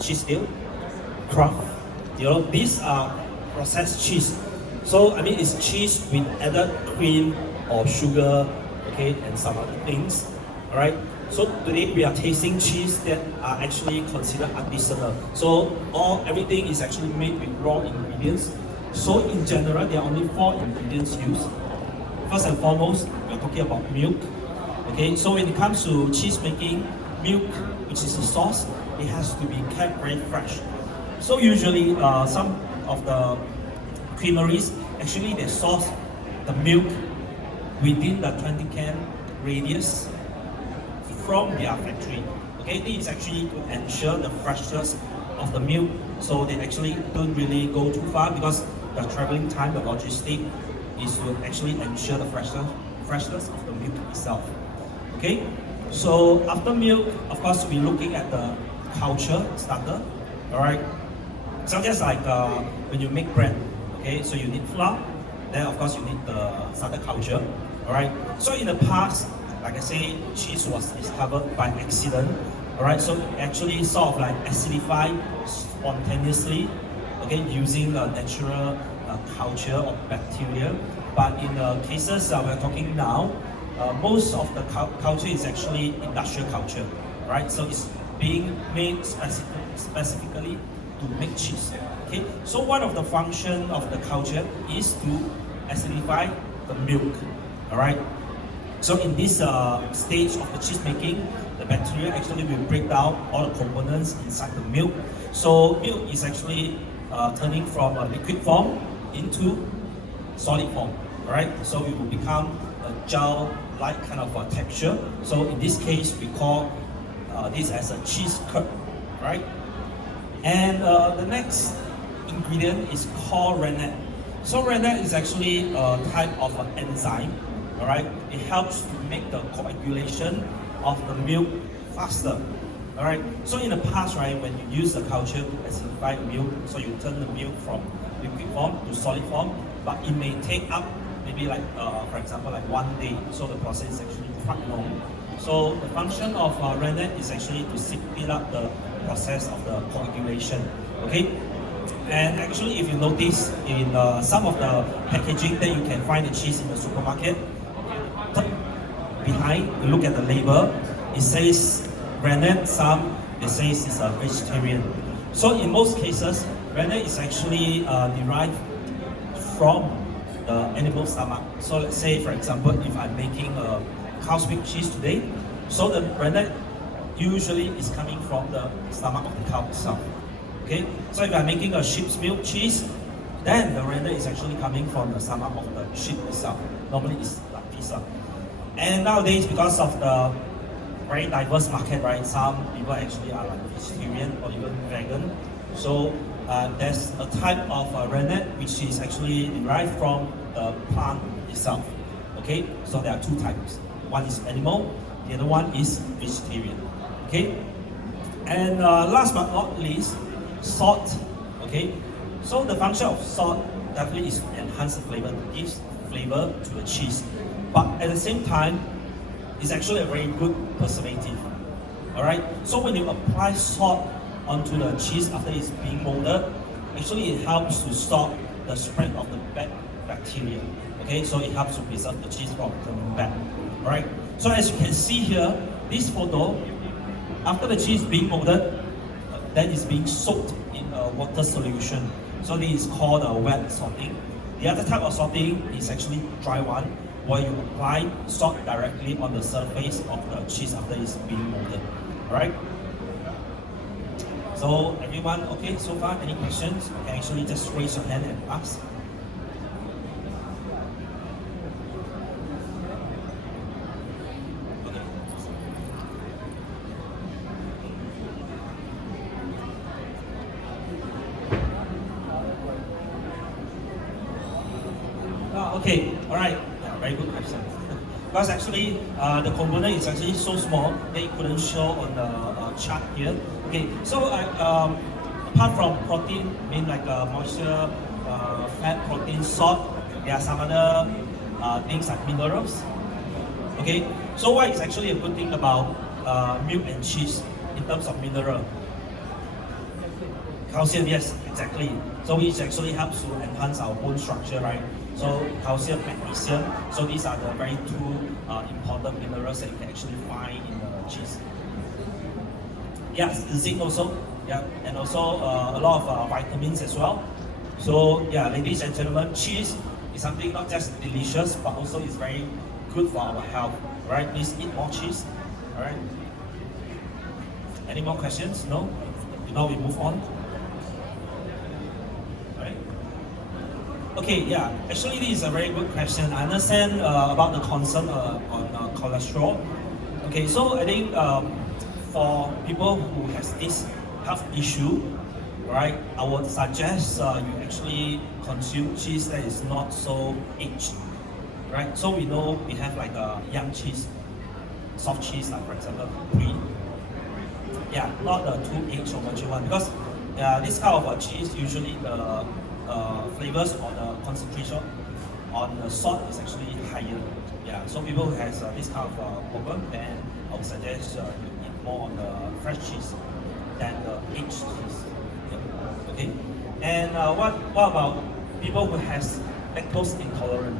cheese deal, craft. These are processed cheese. So I mean, it's cheese with added cream or sugar, okay, and some other things. All right. So today we are tasting cheese that are actually considered artisanal. So everything is actually made with raw ingredients. So in general, there are only 4 ingredients used. First and foremost, we are talking about milk. Okay, so when it comes to cheese making, milk, which is the sauce, it has to be kept very fresh. So usually, some of the creameries, actually they source the milk within the 20 can radius from their factory. Okay, this is actually to ensure the freshness of the milk, so they actually don't really go too far because the traveling time, the logistic, is to actually ensure the freshness of the milk itself. Okay, so after milk, of course, we're looking at the culture starter. All right, so just like when you make bread, okay, so you need flour, then of course you need the starter culture. All right, so in the past, like I say, cheese was discovered by accident. All right, so actually sort of like acidify spontaneously, okay, using a natural culture of bacteria. But in the cases we're talking now, most of the culture is actually industrial culture, right? So it's being made specifically to make cheese. Okay, so one of the function of the culture is to acidify the milk. All right. So in this stage of the cheese making, the bacteria actually will break down all the components inside the milk. So milk is actually turning from a liquid form into solid form. All right. So it will become a gel-like kind of a texture. So in this case, we call this as a cheese curd, right? And the next ingredient is called rennet. So rennet is actually a type of an enzyme. All right, it helps to make the coagulation of the milk faster. All right, so in the past, right, when you use the culture to acidify milk, so you turn the milk from liquid form to solid form, but it may take up maybe like, for example, like 1 day. So the process is actually quite long. So the function of rennet is actually to speed up the process of the coagulation. Okay, and actually, if you notice in some of the packaging that you can find the cheese in the supermarket, behind, you look at the label, it says rennet, some it says it's a vegetarian. So in most cases, rennet is actually derived from the animal stomach. So let's say, for example, if I'm making a cow's milk cheese today, so the rennet usually is coming from the stomach of the cow itself. Okay, so if I'm making a sheep's milk cheese, then the rennet is actually coming from the stomach of the sheep itself. Normally it's like pizza. And nowadays, because of the very diverse market, right, some people actually are like vegetarian or even vegan. So there's a type of rennet which is actually derived from the plant itself. Okay, so there are 2 types. One is animal, the other one is vegetarian. Okay, and last but not least, salt. Okay, so the function of salt definitely is to enhance the flavor, to give flavor to the cheese. But at the same time, it's actually a very good preservative. All right. So when you apply salt onto the cheese after it's being molded, actually it helps to stop the spread of the bad bacteria. Okay. So it helps to preserve the cheese from turning bad. All right. So as you can see here, this photo, after the cheese being molded, then it's being soaked in a water solution. So this is called wet salting. The other type of salting is actually dry one, where you apply salt directly on the surface of the cheese after it's being molded. Alright? So everyone, okay, so far, any questions? You can actually just raise your hand and ask. Okay. Okay, alright. Very good question. Because actually, the component is actually so small that it couldn't show on the chart here. Okay, so apart from protein, I mean like moisture, fat, protein, salt, there are some other things like minerals. Okay, so what is actually a good thing about milk and cheese in terms of mineral? Calcium, yes, exactly. So which actually helps to enhance our bone structure, right? So calcium, magnesium. So these are the very two important minerals that you can actually find in the cheese. Yes, zinc also. Yeah, and also a lot of vitamins as well. So yeah, ladies and gentlemen, cheese is something not just delicious, but also is very good for our health. Right? Please eat more cheese. All right. Any more questions? No. Now we move on. Okay, yeah. Actually, this is a very good question. I understand about the concern on cholesterol. Okay, so I think for people who has this health issue, right, I would suggest you actually consume cheese that is not so aged, right? So we know we have like a young cheese, soft cheese, like for example, brie. Yeah, not the too aged or mature one, because this kind of cheese usually the flavors or the concentration on the salt is actually higher. Yeah, so people who has this kind of problem, then I would suggest you eat more on the fresh cheese than the aged cheese. Yeah. Okay, and what about people who has lactose intolerant?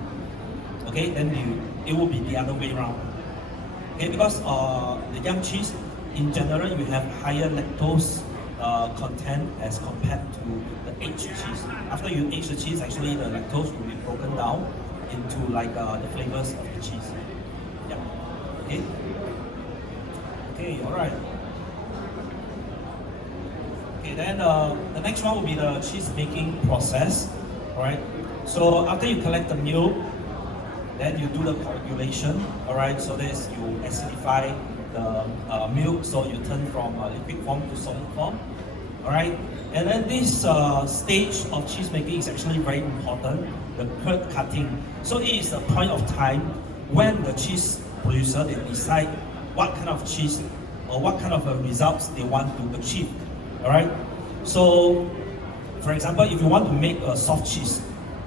Okay, then it will be the other way around. Okay, because the young cheese in general you have higher lactose content as compared to the aged cheese. After you age the cheese, actually the lactose will be broken down into like the flavors of the cheese. Yeah. Okay. Okay. All right. Okay. Then the next one will be the cheese making process. All right. So after you collect the milk, then you do the coagulation. All right. So this you acidify the milk, so you turn from liquid form to solid form. All right, and then this stage of cheese making is actually very important, the curd cutting. So it is the point of time when the cheese producer they decide what kind of cheese or what kind of results they want to achieve. All right, so for example, if you want to make a soft cheese,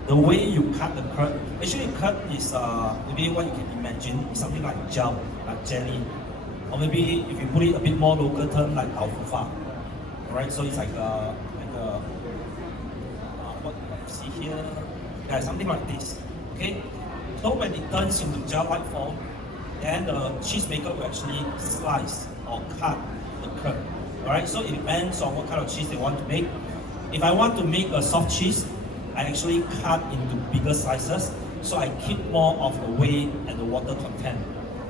the way you cut the curd, actually curd is maybe what you can imagine is something like gel, like jelly. Or maybe if you put it a bit more local term, like alfalfa. Alright, so it's like what you see here, yeah, something like this. Okay, so when it turns into gel-like form, then the cheese maker will actually slice or cut the curd. Alright, so it depends on what kind of cheese they want to make. If I want to make a soft cheese, I actually cut into bigger slices, so I keep more of the weight and the water content.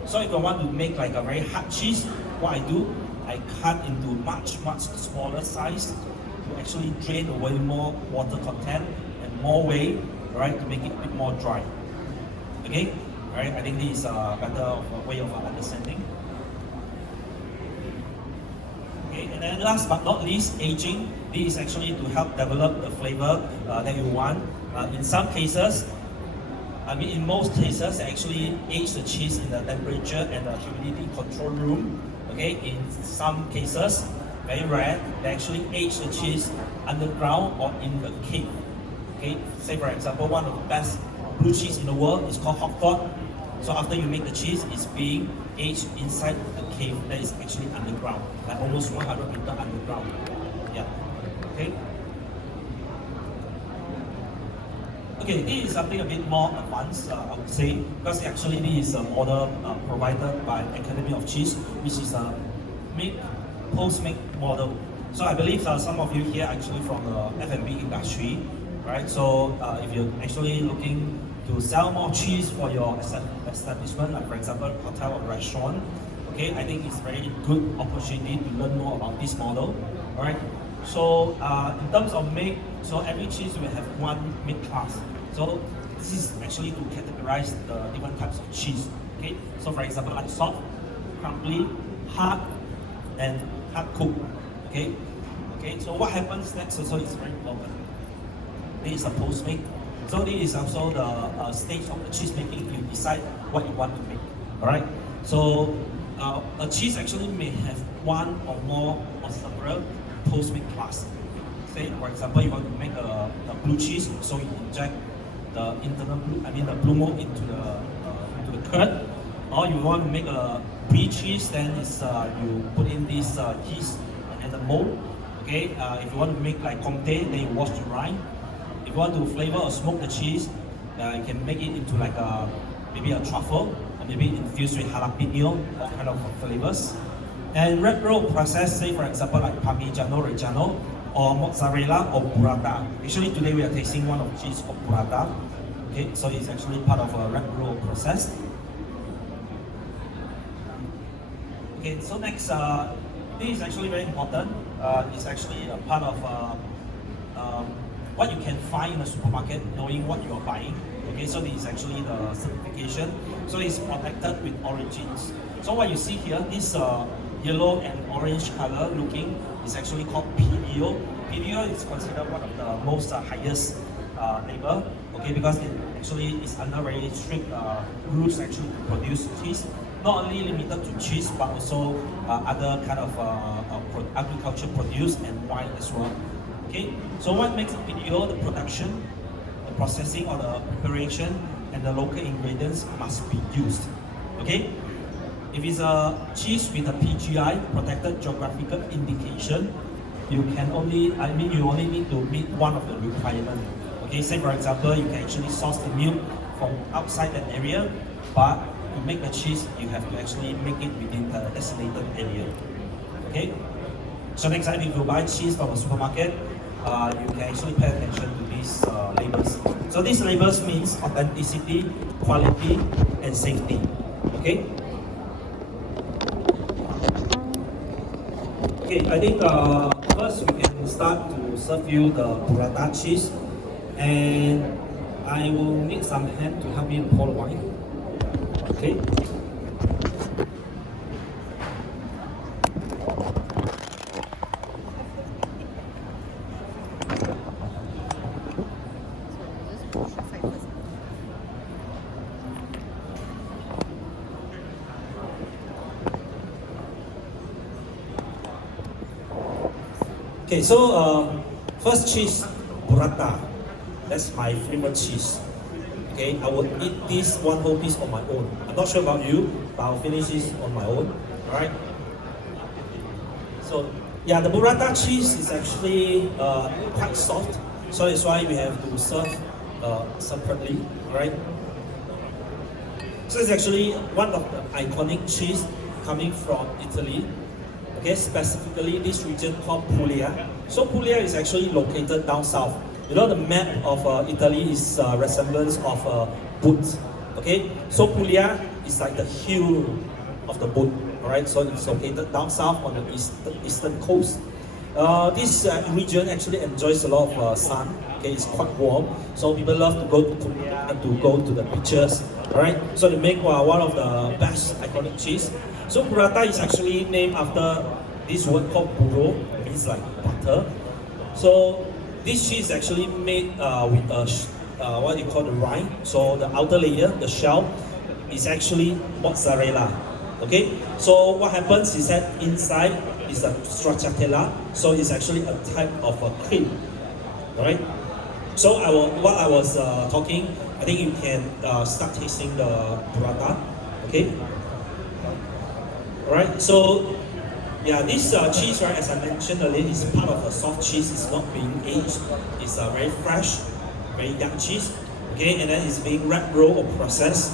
So if I want to make like a very hard cheese, what I do, I cut into much smaller size to actually drain away more water content and more weight, right, to make it a bit more dry. Okay, right? I think this is a better way of understanding. Okay, and then last but not least, aging. This is actually to help develop the flavor that you want. In some cases, I mean, in most cases, they actually age the cheese in the temperature and the humidity control room. Okay, in some cases, very rare, they actually age the cheese underground or in the cave. Okay, say for example, one of the best blue cheese in the world is called Roquefort. So after you make the cheese, it's being aged inside the cave that is actually underground, like almost 100 meters underground. Yeah. Okay. Okay, this is something a bit more advanced, I would say, because actually this is a model provided by Academy of Cheese, which is a post-make model. So I believe some of you here are actually from the F&B industry, right? So if you're actually looking to sell more cheese for your establishment, like for example, hotel or restaurant, okay, I think it's a very good opportunity to learn more about this model, all right? So in terms of make, so every cheese will have one make class. So this is actually to categorize the different types of cheese. Okay. So for example, like soft, crumbly, hard, and hard cooked. Okay. Okay. So what happens next also is very important. This is a post make. So this is also the stage of the cheese making. You decide what you want to make. All right. So a cheese actually may have one or more or several post-make class. Say, for example, you want to make a blue cheese, so you inject the internal blue, the blue mold into the curd. Or you want to make a brie cheese, then it's you put in this yeast and the mold. Okay, Okay, if you want to make like comté, then you wash the rind. If you want to flavor or smoke the cheese, you can make it into like maybe a truffle, or maybe infused with jalapeno, all kind of flavors. And wrap roll process, say for example like Parmigiano Reggiano, or mozzarella or burrata. Actually today we are tasting one of cheese of burrata. Okay, so it's actually part of a wrap roll process. Okay, so next, this is actually very important. It's actually a part of what you can find in the supermarket, knowing what you are buying. Okay, so this is actually the certification. So it's protected with origins. So what you see here, this yellow and orange color looking is actually called PDO. PDO is considered one of the most highest label. Okay, because it actually is under very strict rules actually to produce cheese. Not only limited to cheese, but also other kind of agriculture produce and wine as well. Okay, so what makes a PDO? The production, the processing or the preparation, and the local ingredients must be used. Okay, if it's a cheese with a PGI, protected geographical indication, you only need to meet one of the requirements. Okay, say for example, you can actually source the milk from outside that area, but to make the cheese, you have to actually make it within the designated area. Okay? So next time if you buy cheese from a supermarket, you can actually pay attention to these labels. So these labels means authenticity, quality, and safety. Okay? Okay, I think first we can start to serve you the burrata cheese, and I will need some hand to help me to pour the wine. Okay. Okay, so first cheese, burrata. That's my favorite cheese. Okay, I will eat this one whole piece on my own. I'm not sure about you, but I'll finish this on my own. Alright? So, yeah, the burrata cheese is actually quite soft. So that's why we have to serve separately. Alright? So it's actually one of the iconic cheese coming from Italy. Okay, specifically this region called Puglia. So Puglia is actually located down south. You know the map of Italy is a resemblance of a boot. Okay, so Puglia is like the heel of the boot. Alright, so it's located down south on the eastern coast. This region actually enjoys a lot of sun. Okay, it's quite warm, so people love to go to Puglia and to go to the beaches. Alright, so they make one of the best iconic cheese. So burrata is actually named after this word called burro, it means like butter. So this cheese is actually made with what you call the rind. So the outer layer, the shell, is actually mozzarella. Okay, so what happens is that inside is a stracciatella. So it's actually a type of a cream. Alright. So what I was talking, I think you can start tasting the burrata. Okay. Alright, so yeah, this cheese, right, as I mentioned earlier, is part of a soft cheese. It's not being aged. It's a very fresh, very young cheese. Okay, and then it's being wrap rolled or processed,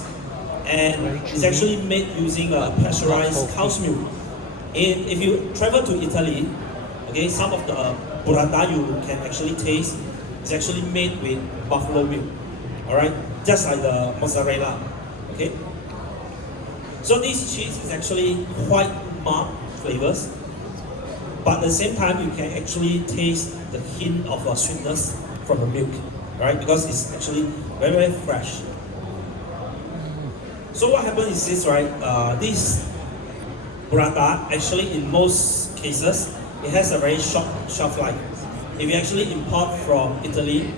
and it's actually made using pasteurized cow's milk. And if you travel to Italy, okay, some of the burrata you can actually taste is actually made with buffalo milk. Alright, just like the mozzarella. Okay. So this cheese is actually quite mild flavors, but at the same time you can actually taste the hint of sweetness from the milk, right? Because it's actually very, very fresh. So what happens is this, right? This burrata actually in most cases it has a very short shelf life. If you actually import from Italy,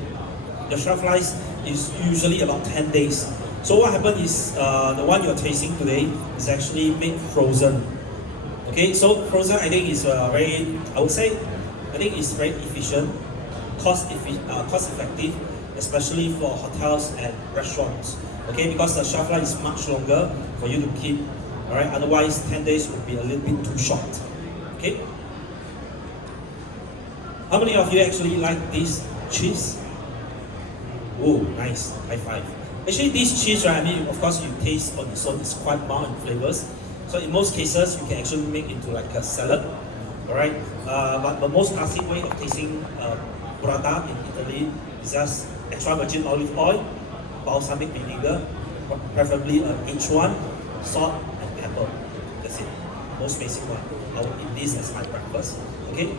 the shelf life is usually about 10 days. So what happened is the one you're tasting today is actually made frozen. Okay, so frozen I think is very, I would say, I think it's very efficient, cost effective, especially for hotels and restaurants. Okay, because the shelf life is much longer for you to keep. Alright, otherwise 10 days would be a little bit too short. Okay. How many of you actually like this cheese? Oh, nice, high five. Actually, this cheese, right, I mean, of course, you taste on its own, it's quite mild in flavors. So in most cases, you can actually make into like a salad, all right? But the most classic way of tasting burrata in Italy is just extra virgin olive oil, balsamic vinegar, preferably an H1, salt and pepper. That's it. Most basic one. I will eat this as my breakfast. Okay?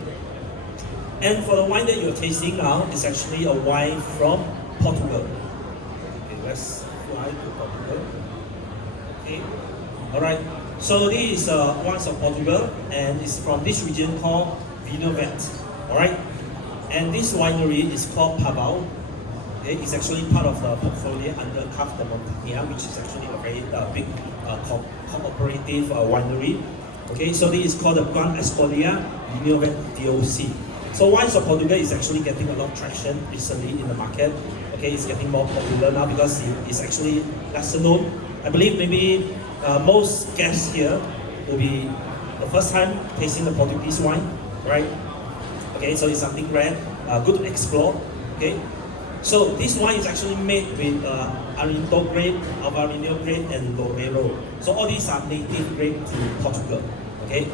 And for the wine that you're tasting now is actually a wine from Portugal. Okay, let's fly to Portugal. Okay. Alright. So this is wines of Portugal and it's from this region called Beverage. Alright? And this winery is called Pavao. Okay, it's actually part of the portfolio under Cap de Montaña, which is actually a very big cooperative winery. Okay, so this is called the Gran Escolia Vineyard DOC. So wines of Portugal is actually getting a lot of traction recently in the market. Okay, it's getting more popular now because it's actually lesser known. I believe maybe most guests here will be the first time tasting the Portuguese wine, right? Okay, so it's something rare, good to explore. Okay. So this wine is actually made with Arinto grape, Alvarinho grape, and Loureiro. So all these are native grape to Portugal. Okay.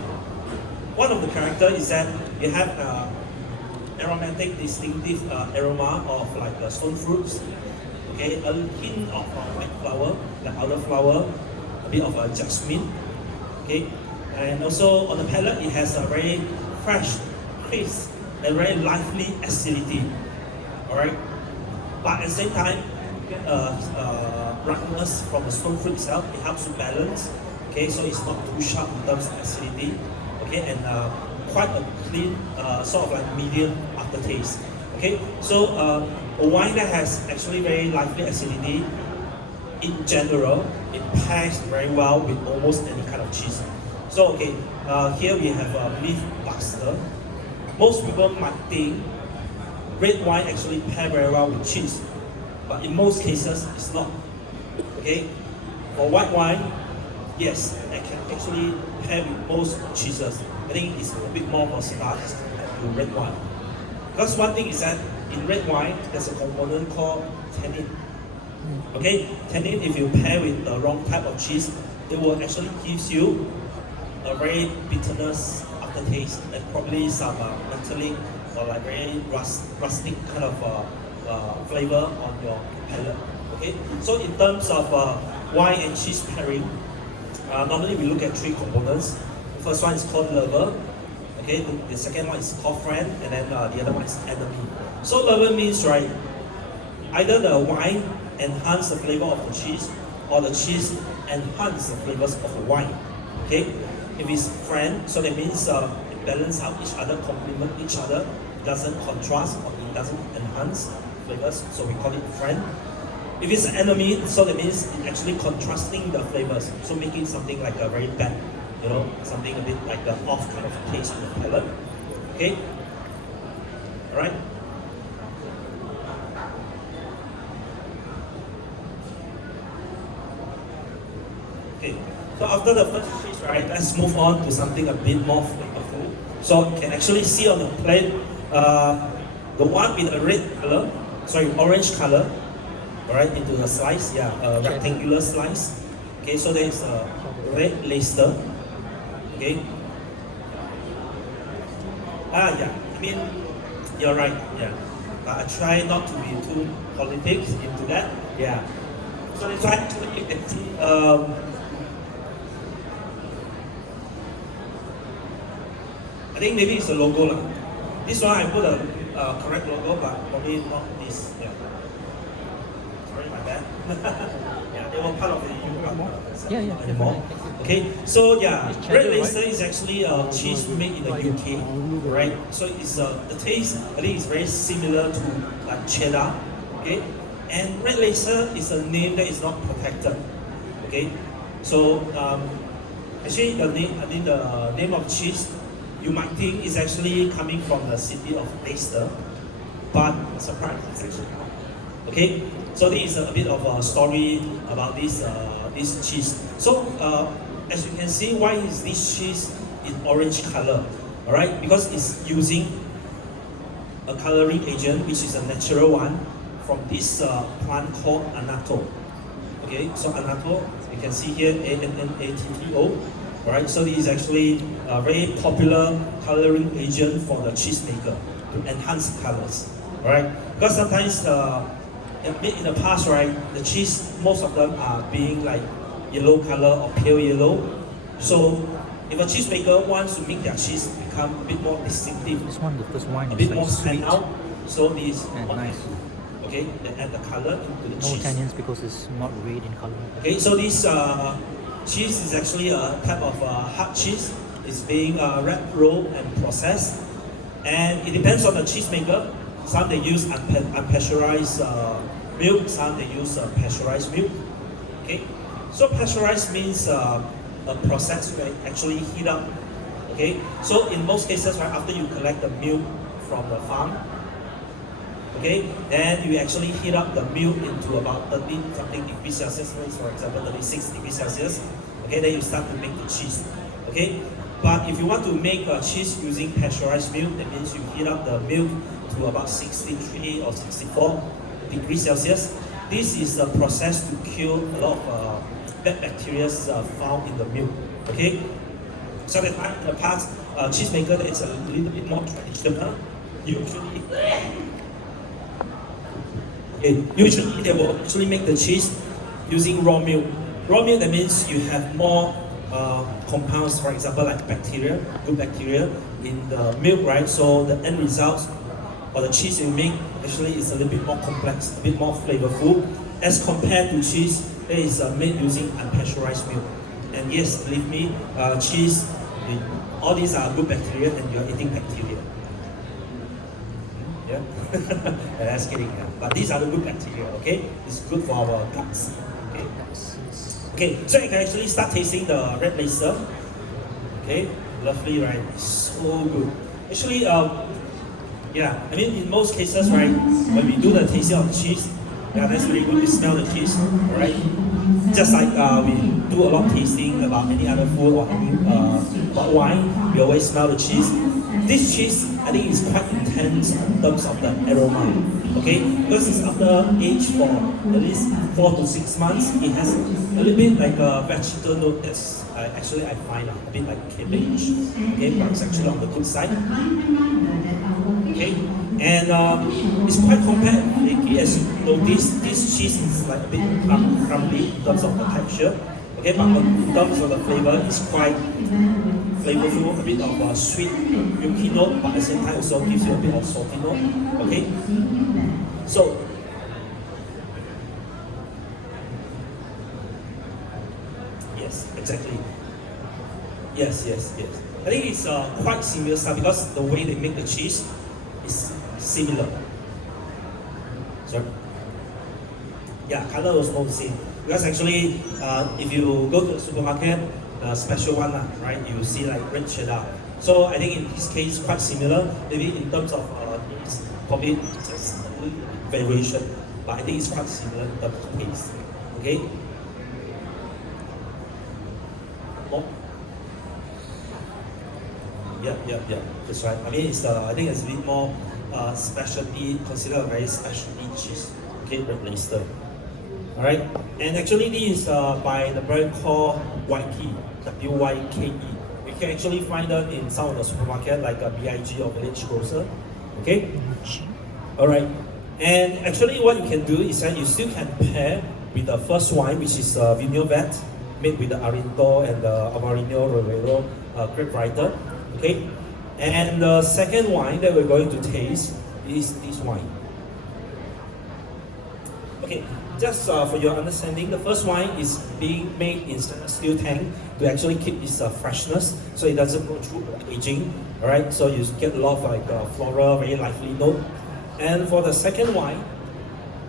One of the character is that you have aromatic, distinctive aroma of like stone fruits. Okay, a hint of white flower, like elderflower, a bit of jasmine. Okay, and also on the palate it has a very fresh, crisp, and very lively acidity. All right. But at the same time, brightness from the stone fruit itself, it helps to balance. Okay, so it's not too sharp in terms of acidity. Okay, and quite a clean, sort of like medium aftertaste. Okay, so a wine that has actually very lively acidity, in general, it pairs very well with almost any kind of cheese. So okay, here we have beef pasta. Most people might think red wine actually pair very well with cheese, but in most cases it's not. Okay, for white wine, yes, it can actually pair with most cheeses. I think it's a bit more versatile to red wine. Because one thing is that in red wine, there's a component called tannin. Okay, tannin, if you pair with the wrong type of cheese, it will actually give you a very bitterness aftertaste and probably some metallic or like very rustic kind of flavor on your palate. Okay, so in terms of wine and cheese pairing, normally we look at three components. The first one is called lover. Okay, the second one is called friend, and then the other one is enemy. So lover means, right, either the wine enhance the flavor of the cheese, or the cheese enhance the flavors of the wine. Okay, if it's friend, so that means it balance out each other, complement each other. Doesn't contrast or it doesn't enhance flavors, so we call it friend. If it's an enemy, so that means it actually contrasting the flavors, so making something like a very bad, you know, something a bit like the off kind of taste in the palate. Okay, all right. Okay, so after the first taste, right, let's move on to something a bit more flavorful. So you can actually see on the plate. The one with a red color, sorry, orange color, alright, into the slice, yeah, a rectangular slice. Okay, so there is a red Leicester. Okay. Yeah, I mean, you're right, yeah. But I try not to be too politics into that, yeah. So let's try to make it, I think maybe it's a logo lah. This one I put a correct logo, but probably not this. Yeah. Sorry, my bad. Yeah, they were part of the Yeah. anymore. Okay, so yeah, red Leicester is actually a cheese made in the UK, right? So it's the taste, I think it's very similar to cheddar. Okay, and red Leicester is a name that is not protected. Okay, so actually the name, I think the name of cheese, you might think it's actually coming from the city of Leicester, but surprise, it's actually not. Okay, so this is a bit of a story about this cheese. So as you can see, why is this cheese in orange color? All right, because it's using a coloring agent, which is a natural one, from this plant called annatto. Okay, so annatto, you can see here ANNATTO. Alright, so this is actually a very popular coloring agent for the cheese maker to enhance colors. Alright, because sometimes in the past, right, the cheese, most of them are being like yellow color or pale yellow. So if a cheesemaker wants to make their cheese become a bit more distinctive, This one, the first wine, a is bit more like sweet stand out, so this and nice. okay, they add the color into the No cheese. tannins because it's not red in color. Okay, so this cheese is actually a type of hard cheese. It's being wrapped, rolled, and processed, and it depends on the cheesemaker. Some they use unpasteurized milk, some they use pasteurized milk. Okay, so pasteurized means a process where actually heat up. Okay, so in most cases, right after you collect the milk from the farm, okay, then you actually heat up the milk into about 13 something degrees Celsius, for example 36 degrees Celsius. Okay, then you start to make the cheese. Okay, but if you want to make a cheese using pasteurized milk, that means you heat up the milk to about 63 or 64 degrees Celsius. This is a process to kill a lot of bad bacteria found in the milk. Okay, so in the past, cheesemaker is a little bit more traditional. Usually they will actually make the cheese using raw milk. Raw milk, that means you have more compounds, for example, like bacteria, good bacteria in the milk, right? So the end result or the cheese you make actually is a little bit more complex, a bit more flavorful as compared to cheese that is made using unpasteurized milk. And yes, believe me, cheese, all these are good bacteria and you're eating bacteria. Yeah, that's kidding. Yeah. But these are the good bacteria, okay? It's good for our guts. Okay, okay, so you can actually start tasting the red laser. Okay, lovely, right? It's so good. Actually, yeah, I mean, in most cases, right, when we do the tasting of the cheese, yeah, that's really good. We smell the cheese, alright? Just like we do a lot of tasting about any other food or any about wine, we always smell the cheese. This cheese, I think, is quite intense in terms of the aroma, okay? Because it's after age for at least 4 to 6 months, it has a little bit like a vegetable note that's actually I find a bit like cabbage, okay? But it's actually on the good side, okay? And it's quite compact. As you notice, this cheese is like a bit crumbly in terms of the texture, okay? But in terms of the flavor, it's quite flavorful, a bit of a sweet milky note, but at the same time also gives you a bit of salty note, okay? So, yes, exactly. Yes. I think it's quite similar stuff because the way they make the cheese is similar. Sorry? Yeah, color was not the same. Because actually, if you go to the supermarket, special one, right, you see like red cheddar. So I think in this case, quite similar. Maybe in terms of, it's probably just a little variation, but I think it's quite similar in terms of taste. Okay? More? Yeah. That's right. I mean, it's I think it's a bit more specialty, considered a very specialty cheese. Okay, red Leicester. Alright, and actually this is by the brand called Wyke, W-Y-K-E. We can actually find them in some of the supermarket like BIG or Village Grocer. Okay? Alright, and actually what you can do is that you still can pair with the first wine, which is Vinho Vet, made with the Arinto and the Amarino Rivero grape variety. Okay? And the second wine that we're going to taste is this wine. Okay, just for your understanding, the first wine is being made in stainless steel tank to actually keep its freshness, so it doesn't go through aging. All right, so you get a lot of like floral, very lively note. And for the second wine,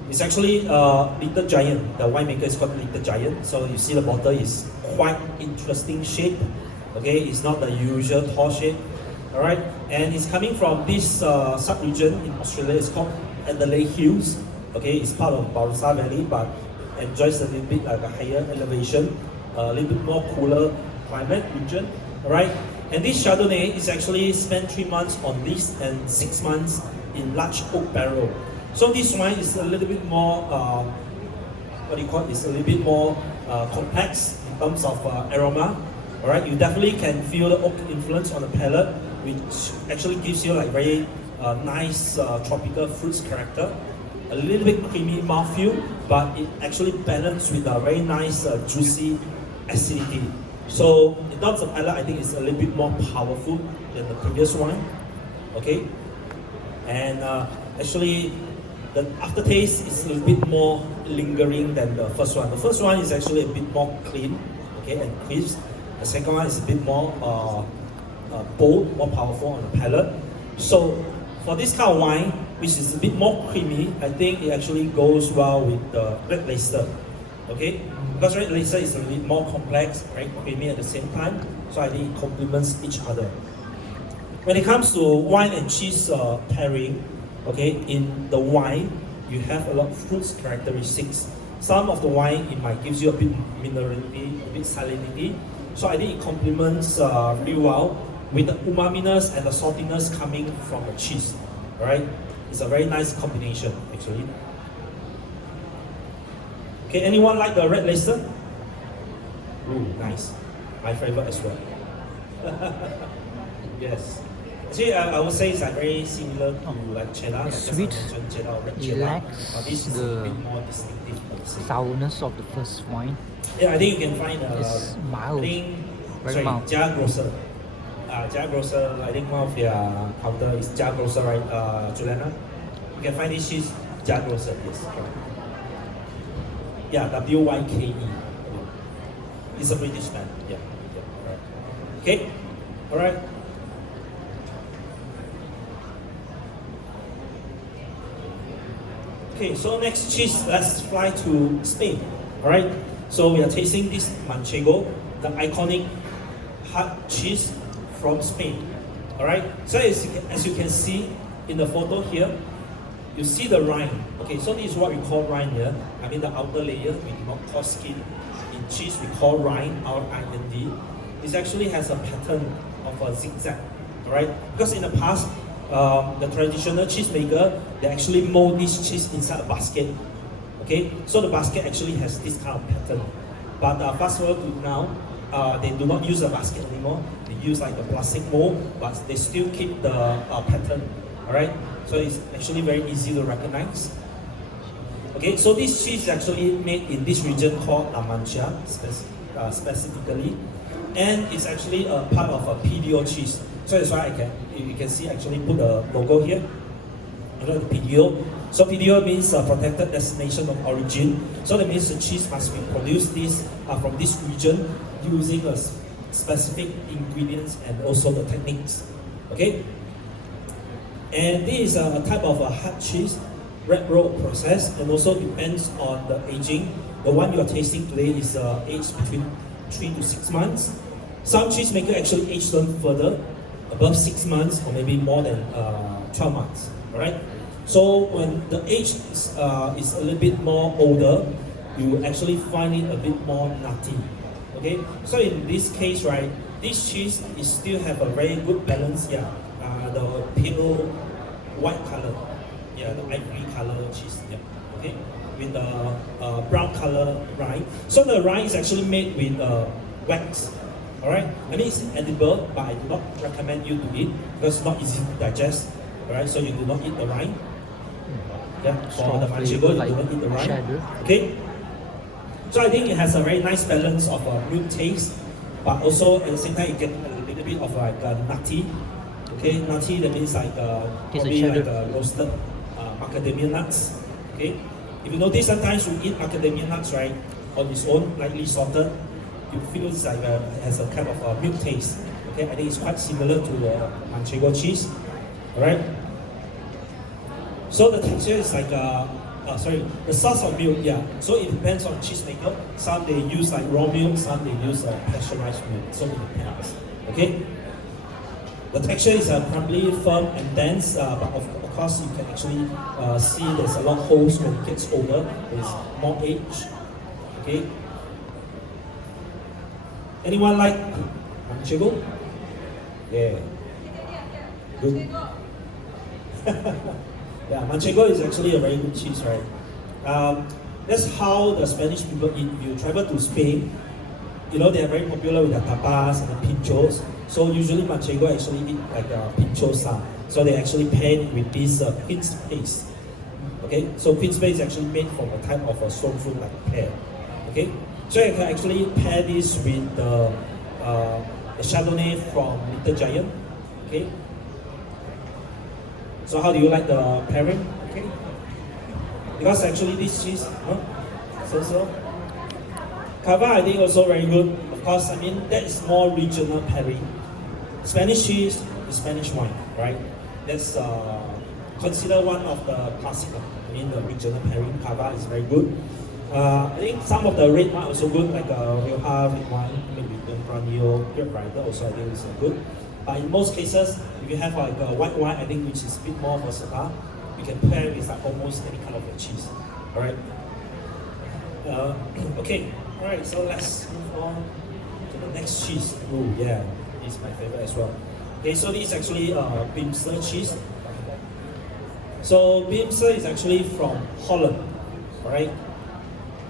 it's actually Little Giant. The winemaker is called Little Giant. So you see the bottle is quite interesting shape. Okay, it's not the usual tall shape. All right, and it's coming from this sub-region in Australia. It's called Adelaide Hills. Okay, it's part of Barossa Valley, but enjoys a little bit like a higher elevation, a little bit more cooler climate region. All right, and this Chardonnay is actually spent 3 months on lease and 6 months in large oak barrel. So this wine is a little bit more, it's a little bit more complex in terms of aroma. All right, you definitely can feel the oak influence on the palate, which actually gives you like very nice tropical fruits character. A little bit creamy mouthfeel, but it actually balanced with a very nice juicy acidity. So in terms of palate, I think it's a little bit more powerful than the previous wine. Okay, and actually the aftertaste is a little bit more lingering than the first one. The first one is actually a bit more clean, okay, and crisp. The second one is a bit more bold, more powerful on the palate. So for this kind of wine, which is a bit more creamy, I think it actually goes well with the red Leicester. Okay, because red Leicester is a little bit more complex, very creamy at the same time. So I think it complements each other. When it comes to wine and cheese pairing, okay, in the wine, you have a lot of fruits characteristics. Some of the wine, it might give you a bit minerality, a bit salinity. So I think it complements really well with the umaminess and the saltiness coming from the cheese. Alright? It's a very nice combination, actually. Okay, anyone like the red Leicester? Ooh, nice. My favorite as well. Yes. Actually, I would say it's like very similar to like cheddar. It's sweet. Cheddar or red It cheddar. lacks But this is a the bit more distinctive, I would say. sourness of the first wine. Yeah, I think you can find It's mild. I think, Very mild. Gerryko. Gerryko, I think one of their counter is Gerryko, right, Juliana? You can find this cheese, Gerryko, yes. Correct. Yeah, WYKE. It's a British man. Yeah, right. Okay, all right. Okay, so next cheese, let's fly to Spain. All right. So we are tasting this Manchego, the iconic hard cheese from Spain. All right. So as you can see in the photo here, you see the rind. Okay, so this is what we call rind here. I mean the outer layer, we do not call skin. In cheese, we call rind, R-I-N-D. This actually has a pattern of a zigzag. All right. Because in the past, the traditional cheesemaker, they actually mold this cheese inside a basket. Okay, so the basket actually has this kind of pattern. But fast forward to now, they do not use a basket anymore. They use like a plastic mold, but they still keep the pattern. All right, so it's actually very easy to recognize. Okay, so this cheese is actually made in this region called La Mancha, specifically, and it's actually a part of a PDO cheese. So that's why you can see actually put a logo here, the PDO. So PDO means protected destination of origin. So that means the cheese must be produced from this region using a specific ingredients and also the techniques. Okay. And this is a type of a hard cheese, red roll process, and also depends on the aging. The one you are tasting today is aged between 3 to 6 months. Some cheesemaker actually age them further, above 6 months or maybe more than 12 months. All right. So when the age is a little bit more older, you will actually find it a bit more nutty. Okay. So in this case, right, this cheese is still have a very good balance. Yeah. The pale white color, yeah, the ivory color cheese, yeah, okay, with the brown color rind. So the rind is actually made with wax, all right. I mean it's edible, but I do not recommend you to eat because it's not easy to digest, all right. So you do not eat the rind. Yeah, for the Manchego, you do not eat the rind. Okay. So I think it has a very nice balance of milk taste, but also at the same time you get a little bit of like nutty. Okay, nutty, that means like probably like roasted macadamia nuts. Okay, if you notice sometimes we eat macadamia nuts, right, on its own, lightly salted, you feel it's like it has a kind of a milk taste. Okay, I think it's quite similar to the Manchego cheese. All right. So the texture is like the source of milk. Yeah. So it depends on cheesemaker. Some they use like raw milk, some they use pasteurized milk. So it depends. Okay. The texture is crumbly, firm and dense, but of course you can actually see there's a lot of holes when it gets older. There's more age. Okay. Anyone like Manchego? Yeah. Good. Yeah, Manchego is actually a very good cheese, right? That's how the Spanish people eat. If you travel to Spain, you know they are very popular with the tapas and the pinchos. So usually Manchego actually eat like a pinchosa. So they actually pair it with this quince paste. Okay, so quince paste is actually made from a type of a stone fruit like pear. Okay, so you can actually pair this with the Chardonnay from Little Giant. Okay. So how do you like the pairing? Okay. Because actually this cheese, so. Cava I think also very good. Of course, I mean that is more regional pairing. Spanish cheese is Spanish wine, right? That's considered one of the classic. I mean the regional pairing. Cava is very good. I think some of the red wine also good, like Rioja red wine, maybe Tempranillo, Great Rider also I think is good. But in most cases, if you have like a white wine, I think which is a bit more versatile, you can pair with like almost any kind of a cheese. All right. Okay. All right. So let's move on to the next cheese. Oh yeah, this is my favorite as well. Okay. So this is actually Bimster cheese. So Bimster is actually from Holland. All right.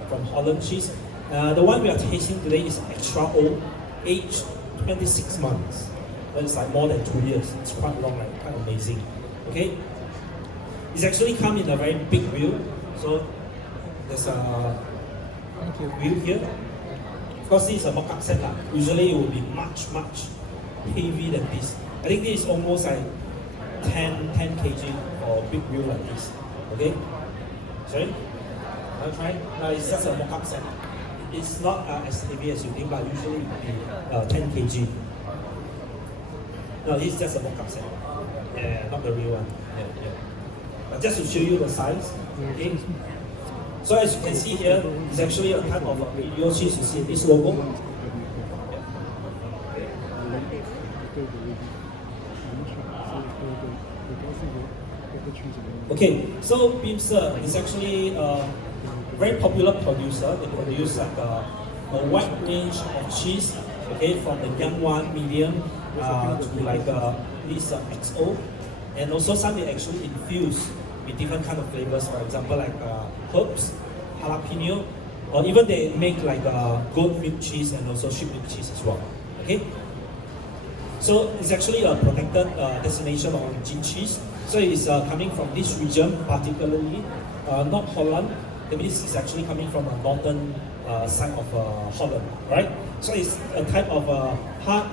From Holland cheese. The one we are tasting today is extra old, aged 26 months. It's like more than 2 years. It's quite long, like quite amazing. Okay, it's actually come in a very big wheel. So there's a wheel here. Of course, this is a mock-up set. Usually, it will be much heavy than this. I think this is almost like 10 kg for a big wheel like this. Okay, sorry. I'll try. No, it's just a mock-up set. It's not as heavy as you think, but usually it will be 10 kg. No, this is just a mock-up set. Yeah, not the real one. Yeah. But just to show you the size. Okay. So as you can see here, it's actually a type of video cheese. You see this logo. Okay, so Bimster is actually a very popular producer. They produce like a wide range of cheese. Okay, from the young one, medium, to like this XO, and also some they actually infuse with different kind of flavors. For example, like herbs, jalapeno, or even they make like goat milk cheese and also sheep milk cheese as well. Okay, so it's actually a protected destination of origin cheese. So it's coming from this region, particularly not Holland. That means it's actually coming from a northern side of Holland, right? So it's a type of hard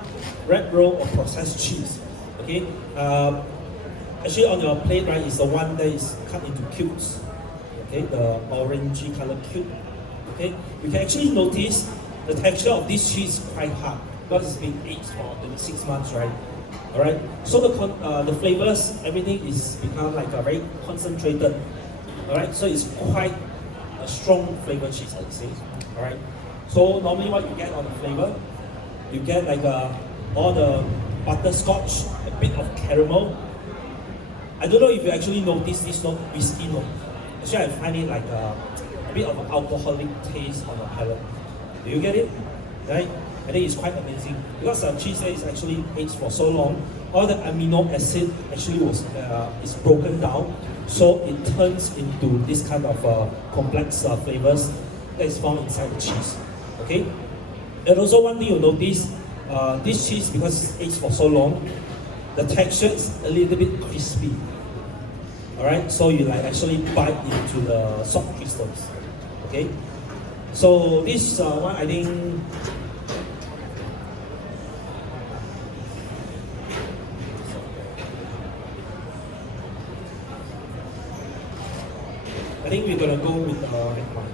red roll or processed cheese. Okay, actually on your plate, right, is the one that is cut into cubes. Okay, the orangey color cube. Okay, you can actually notice the texture of this cheese is quite hard because it's been aged for 26 months, right? All right. So the flavors, everything is become like a very concentrated. All right. So it's quite a strong flavor cheese, I would say. All right. So normally what you get on the flavor, you get like all the butterscotch, a bit of caramel. I don't know if you actually notice this note, whiskey note. Actually, I find it like a bit of an alcoholic taste on the palate. Do you get it? Right? I think it's quite amazing because cheese is actually aged for so long. All the amino acid actually is broken down, so it turns into this kind of complex flavors that is found inside the cheese. Okay, and also one thing you notice, this cheese, because it's aged for so long, the texture is a little bit crispy. All right, so you like actually bite into the soft crystals. Okay, so this one I think. I think we're gonna go with the red one.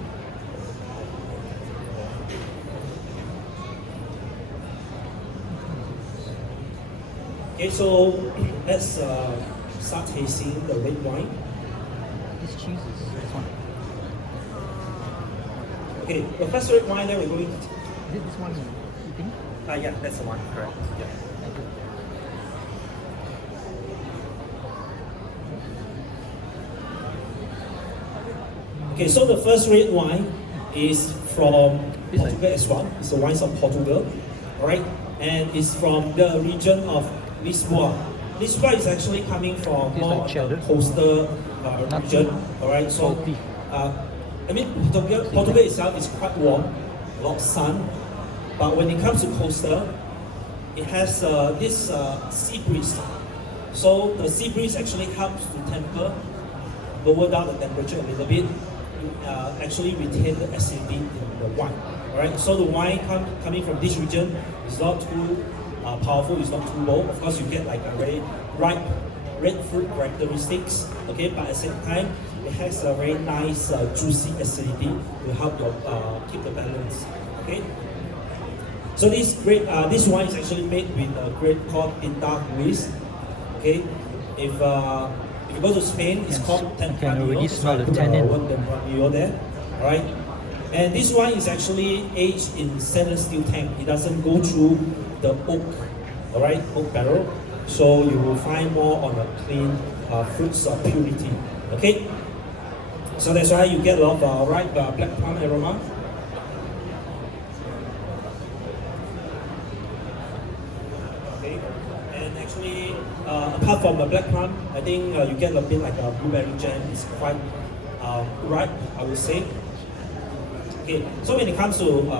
Okay, so let's start tasting the red wine. This cheese is fun. Okay, the first red wine that we're going to... Is it this one you think? Yeah, that's the one, correct. Yeah. Okay, so the first red wine is from Portugal as well. It's the wines of Portugal, all right? And it's from the region of Lisboa. this one is actually coming from Tastes more like on the cheddar. coastal region. All right, so Salty. I mean Portugal itself is quite warm, a lot of sun, but when it comes to coastal, it has this sea breeze. So the sea breeze actually helps to temper, lower down the temperature a little bit, actually retain the acidity in the wine. Alright, so the wine coming from this region is not too powerful, it's not too low. Of course, you get like a very ripe red fruit characteristics, okay, but at the same time, it has a very nice juicy acidity to help your keep the balance, okay. So this wine is actually made with a grape called Tinta Gris. Okay, if you go to Spain, it's called I can already Tempranillo. smell the So I put tannin. one Tempranillo there. All right, and this wine is actually aged in stainless steel tank. It doesn't go through the oak, all right, oak barrel. So you will find more on a clean fruits of purity. Okay, so that's why you get a lot of ripe black plum aroma. And actually, apart from the black plum, I think you get a bit like a blueberry jam. It's quite ripe, I would say. Okay, so when it comes to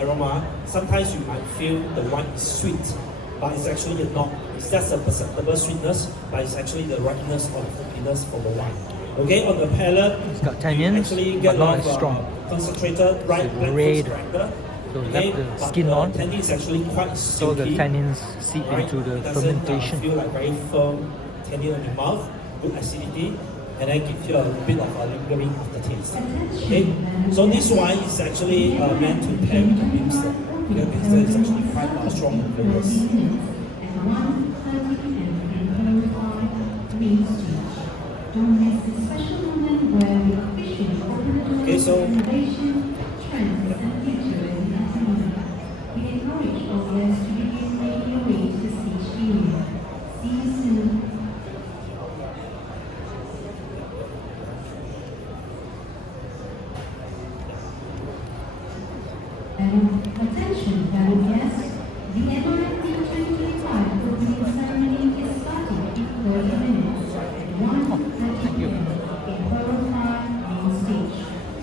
aroma, sometimes you might feel the wine is sweet, but it's actually not. It's just a perceptible sweetness, but it's actually the ripeness or fruitiness from the wine. Okay, on the palate, It's got you tannins, actually but get a not lot as of strong. concentrated ripe It's black fruit red. character. So Okay, left the but skin the on, tannin is actually quite so the silky. tannins seep Right? into the It doesn't fermentation. feel like very firm tannin on your mouth, good acidity, and then give you a bit of a lingering aftertaste. Okay, so this wine is actually meant to pair with the Bimster, because Bimster is actually quite strong in flavors. Okay, so Attention, valued guests. The MIFB 2025 opening ceremony is starting in 30 minutes. 1:30 p.m. in Qualified main stage.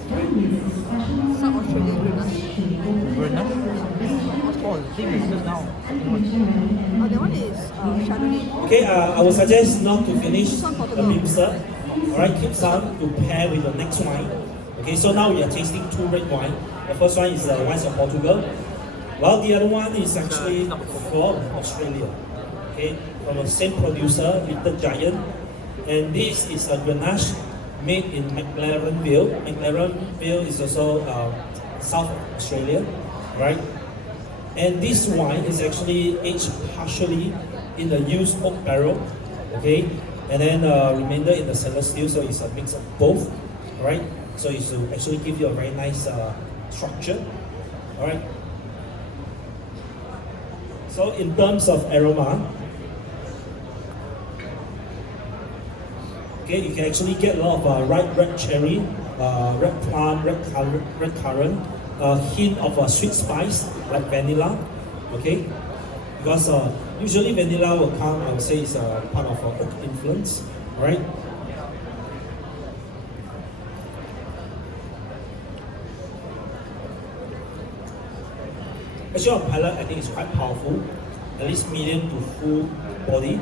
Don't miss the special Some Australian Grenache to the opening Grenache? What's called? The same as just now. Oh, that one is Chardonnay. okay, I would suggest not to finish This one the Portugal. Bimster. Alright, keep some to pair with the next wine. Okay, so now we are tasting two red wine. The first one is wines of Portugal, while the other one is actually from Australia. Okay, from the same producer, Little Giant. And this is a Grenache made in McLarenville. McLarenville is also South Australia, right? And this wine is actually aged partially in the used oak barrel, okay? And then remainder in the stainless steel, so it's a mix of both, right? So it's to actually give you a very nice structure, all right? So in terms of aroma, okay, you can actually get a lot of ripe red cherry, red plum, red currant, a hint of a sweet spice like vanilla, okay? Because usually vanilla will come, I would say, is a part of oak influence, right? Actually, on palate, I think it's quite powerful, at least medium to full body.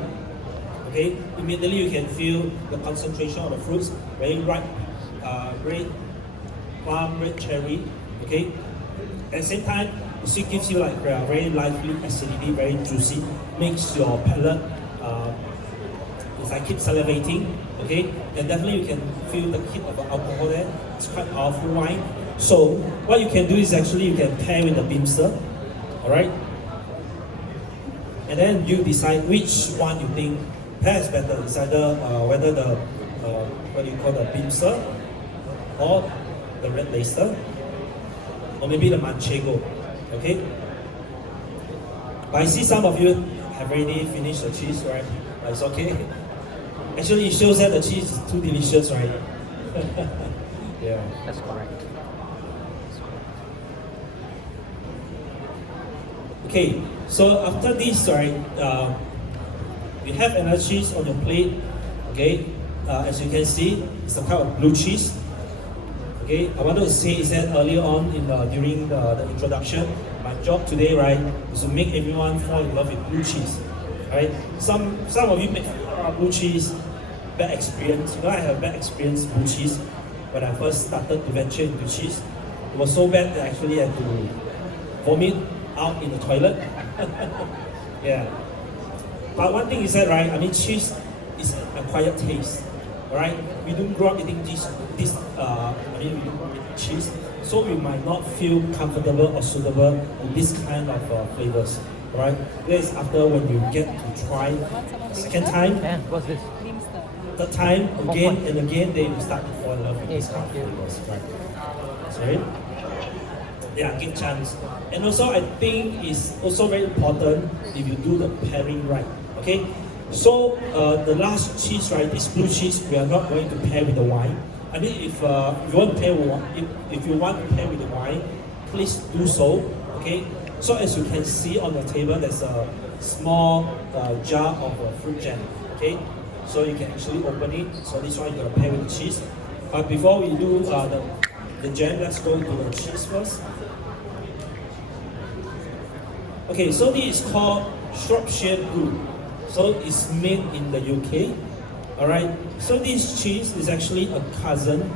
Okay, immediately you can feel the concentration of the fruits, very ripe, red plum, red cherry. Okay, at the same time, it still gives you like a very lively acidity, very juicy, makes your palate. If I keep salivating, okay, and definitely you can feel the hit of the alcohol there. It's quite powerful wine. So what you can do is actually you can pair with the Bimster, all right, and then you decide which one you think pairs better. It's either whether the what do you call the Bimster or the Red Leicester, or maybe the Manchego, okay. But I see some of you have already finished the cheese, right? But it's okay. Actually, it shows that the cheese is too delicious, right? Yeah. That's correct. Okay, so after this, right, you have another cheese on your plate. Okay, as you can see, it's a kind of blue cheese. Okay, I wanted to say is that earlier on during the introduction, my job today, right, is to make everyone fall in love with blue cheese. Right? Some of you make blue cheese bad experience. You know, I have bad experience with blue cheese when I first started to venture into cheese. It was so bad that I actually had to vomit out in the toilet. Yeah. But one thing is that, right, I mean, cheese is an acquired taste. Alright? We don't grow up eating we don't grow up eating cheese. So we might not feel comfortable or suitable with this kind of flavors. Alright? That is after when you get to try second time, And what's this? third time, again and again, they will start to fall in love with this kind of flavors. Right? Sorry? Yeah, give chance. And also, I think it's also very important if you do the pairing right. Okay? So, the last cheese, right, this blue cheese, we are not going to pair with the wine. I mean, if you want to pair if you want to pair with the wine, please do so. Okay? So as you can see on the table, there's a small jar of fruit jam. Okay? So you can actually open it. So this one you're gonna pair with the cheese. But before we do the jam, let's go to the cheese first. Okay, so this is called Shropshire Blue. So it's made in the UK. Alright, so this cheese is actually a cousin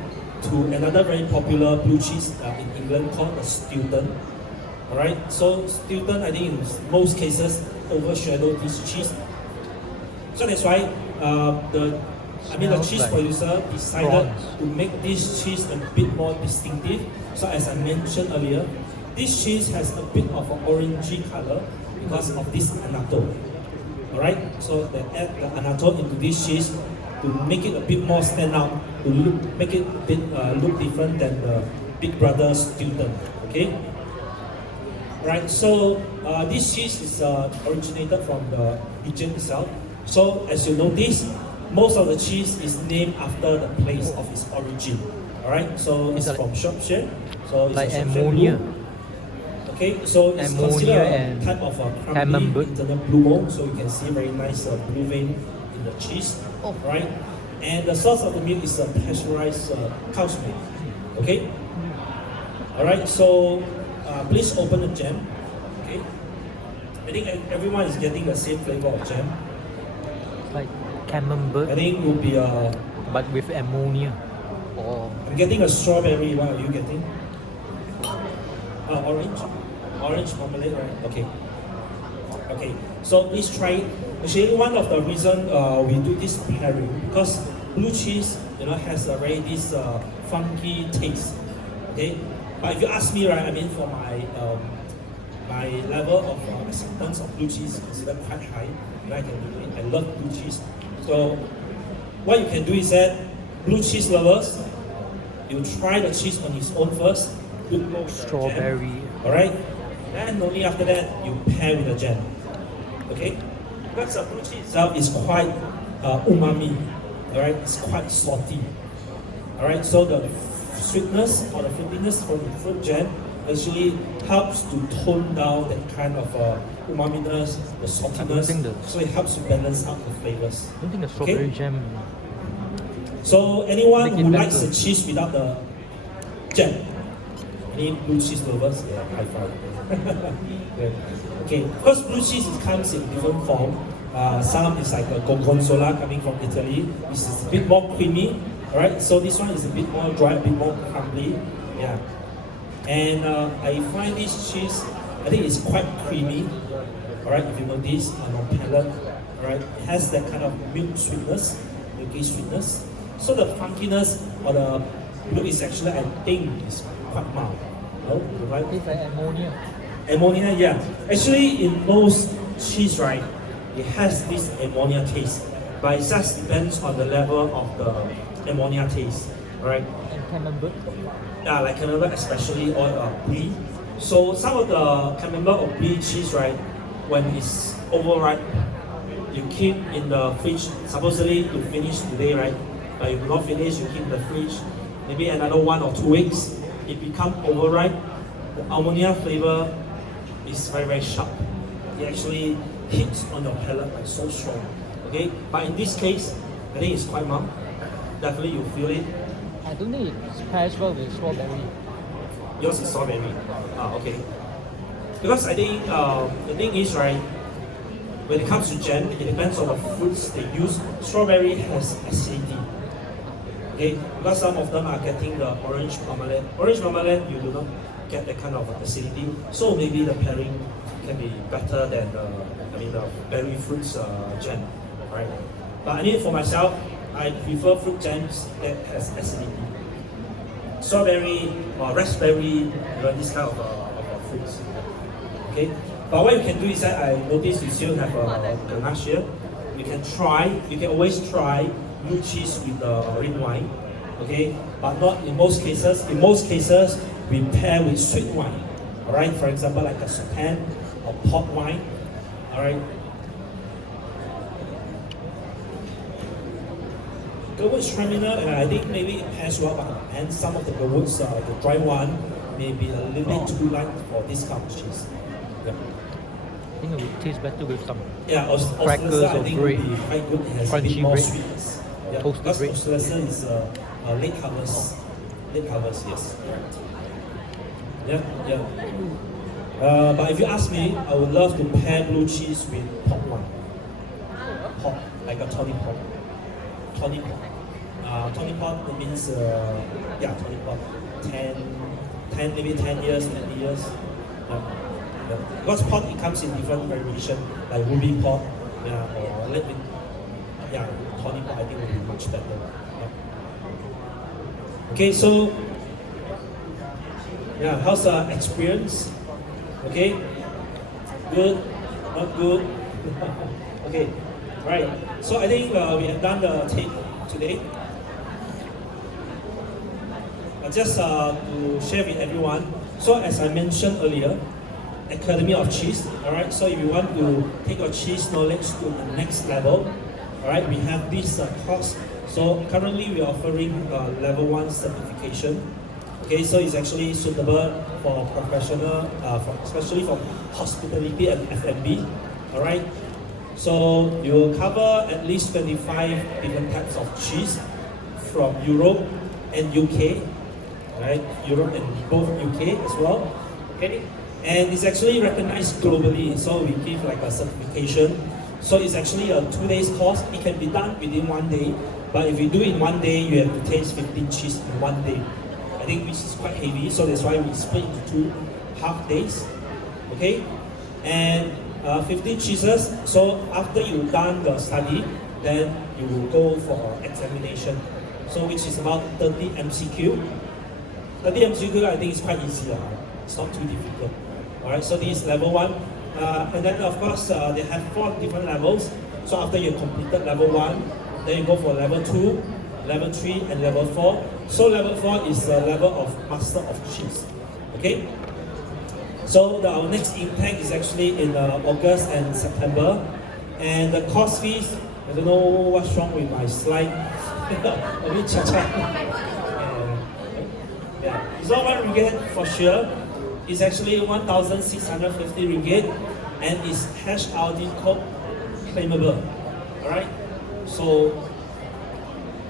to another very popular blue cheese in England called the Stilton. Alright, so Stilton, I think in most cases overshadow this cheese. So that's why the cheese like producer decided prawns. to make this cheese a bit more distinctive. So as I mentioned earlier, this cheese has a bit of an orangey color because of this annatto. Alright, so they add the annatto into this cheese to make it a bit more stand out, to make it a bit look different than the Big Brother Stilton. Okay. Right, so this cheese is originated from the region itself. So as you notice, most of the cheese is named after the place of its origin. Alright, so it's from Shropshire. So it's Like a Shropshire ammonia. blue. Okay, so it's Ammonia considered a and type of crumbly camembert. internal blue mold. So you can see very nice blue vein in the cheese. Right, and the source of the milk is pasteurized cow's milk. Okay. Alright, so please open the jam. Okay. I think everyone is getting the same flavor of jam. Like I camembert, think it will be a. but with ammonia. Or I'm getting a strawberry. What are you getting? Orange. Orange marmalade, right? Okay. Okay. So please try it. Actually, one of the reasons we do this pairing because blue cheese, has a very this funky taste. Okay. But if you ask me, right, I mean, for my level of acceptance of blue cheese is considered quite high. I can do it. I love blue cheese. So what you can do is that blue cheese lovers, you try the cheese on its own first. Put more strawberry. All right. And only after that you pair with the jam. Okay. Because the blue cheese itself is quite umami. All right. It's quite salty. All right. So the sweetness or the fruitiness from the fruit jam actually helps to tone down that kind of umaminess, the saltiness. So it helps to balance out the flavors. I don't think the strawberry jam. So anyone Make it who better. likes the cheese without the jam? Any blue cheese lovers? Yeah, high five. Okay, because blue cheese comes in different form. Some is like a gorgonzola coming from Italy. This is a bit more creamy. Alright, so this one is a bit more dry, a bit more crumbly. Yeah. And I find this cheese, I think it's quite creamy. Alright, if you notice on our palate, alright, it has that kind of milk sweetness, milky sweetness. So the funkiness or the milk is actually, I think, is quite mild. No? Right? It's like ammonia. Ammonia, yeah. Actually, in most cheese, right, it has this ammonia taste, but it just depends on the level of the ammonia taste, right? And camembert. Yeah, like camembert, especially or brie. So some of the camembert or brie cheese, right, when it's overripe, you keep in the fridge, supposedly to finish today, right? But if you not finish, you keep in the fridge maybe another 1 or 2 weeks. It becomes overripe. The ammonia flavor is very, very sharp. It actually hits on your palate like so strong. Okay, but in this case, I think it's quite mild. Definitely you feel it. I don't think it pairs well with strawberry. Yours is strawberry. Okay. Because I think the thing is, right, when it comes to jam, it depends on the fruits they use. Strawberry has acidity. Okay, because some of them are getting the orange marmalade. Orange marmalade, you do not get that kind of acidity. So maybe the pairing can be better than the berry fruits jam, right? But I mean, for myself, I prefer fruit jams that has acidity. Strawberry or raspberry, this kind of fruits. Okay, but what you can do is that I noticed you still have ganache here. You can always try blue cheese with the red wine. Okay, but not in most cases. In most cases, we pair with sweet wine. All right, for example, like a champagne or port wine. All right. Gerwood Traminer, and I think maybe it pairs well, and some of the Gerwoods, the dry one, may be a little bit too light for this kind of cheese. Yeah. I think it would taste better with some Australian, crackers I or think bread. would be quite good. It has a bit Crunchy more bread. sweetness. Yeah, Toasted because bread. Australian is late harvest. Late harvest, yes. Yeah, yeah. But if you ask me, I would love to pair blue cheese with pork wine. Pork, like a tawny pork. Tawny pork. Tawny pork means, tawny pork. 10 years, 20 years. Yeah. Because pork, it comes in different variation, like ruby pork, or let me, tawny pork I think will be much better. Yeah. Okay, so, how's the experience? Okay, good, not good. Okay, right. So I think we have done the tape today. Just to share with everyone. So as I mentioned earlier, Academy of Cheese. All right. So if you want to take your cheese knowledge to the next level, all right, we have this course. So currently we are offering level 1 certification. Okay, so it's actually suitable for professional, especially for hospitality and F&B. All right. So you will cover at least 25 different types of cheese from Europe and UK. Right, Europe and both UK as well. Okay, and it's actually recognized globally. So we give like a certification. So it's actually a 2 days course. It can be done within 1 day, but if you do it in 1 day, you have to taste 15 cheese in 1 day. I think which is quite heavy, so that's why we split into 2 half days. Okay, and 15 cheeses. So after you've done the study, then you will go for examination. So which is about 30 MCQ. 30 MCQ I think is quite easy. It's not too difficult. Alright, so this is level 1. And then of course they have 4 different levels. So after you completed level 1, then you go for level 2, level 3 and level 4. So level 4 is the level of Master of Cheese. Okay? So our next impact is actually in August and September. And the course fees, I don't know what's wrong with my slide. A bit cha-cha. Yeah, it's not 1 ringgit for sure. It's actually 1,650 ringgit and it's #RD code claimable. Alright? So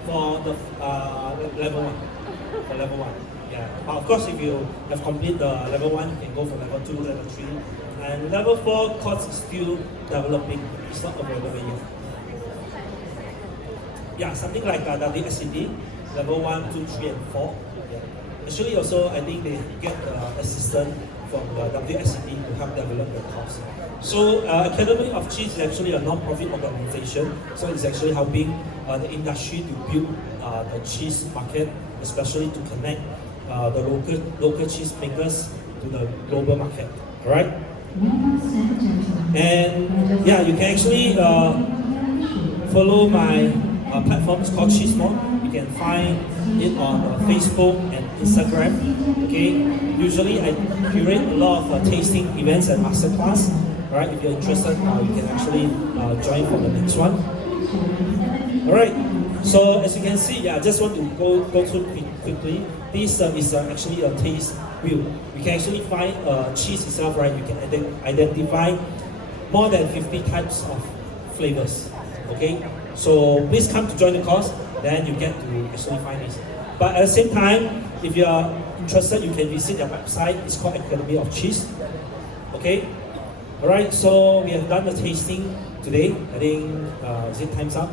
for the level 1. For level 1. Yeah. But of course if you have completed the level 1, you can go for level 2, level 3. And level 4 course is still developing. It's not available yet. Yeah, something like WSCD, level 1, 2, 3 and 4. Actually, also, I think they get assistance from the WSCD to help develop the course. So, Academy of Cheese is actually a non-profit organization. So, it's actually helping the industry to build the cheese market, especially to connect the local cheese makers to the global market. All right? And yeah, you can actually follow my platforms called Cheese Mod. You can find it on Facebook and Instagram. Okay, usually I curate a lot of tasting events and masterclass. Right, if you're interested, you can actually join for the next one. All right. So as you can see, I just want to go through quickly. This is actually a taste wheel. You can actually find cheese itself. Right, you can identify more than 50 types of flavors. Okay, so please come to join the course. Then you get to actually find this. But at the same time, if you are interested, you can visit their website. It's called Academy of Cheese. Okay. All right. So we have done the tasting today. I think is it time's up?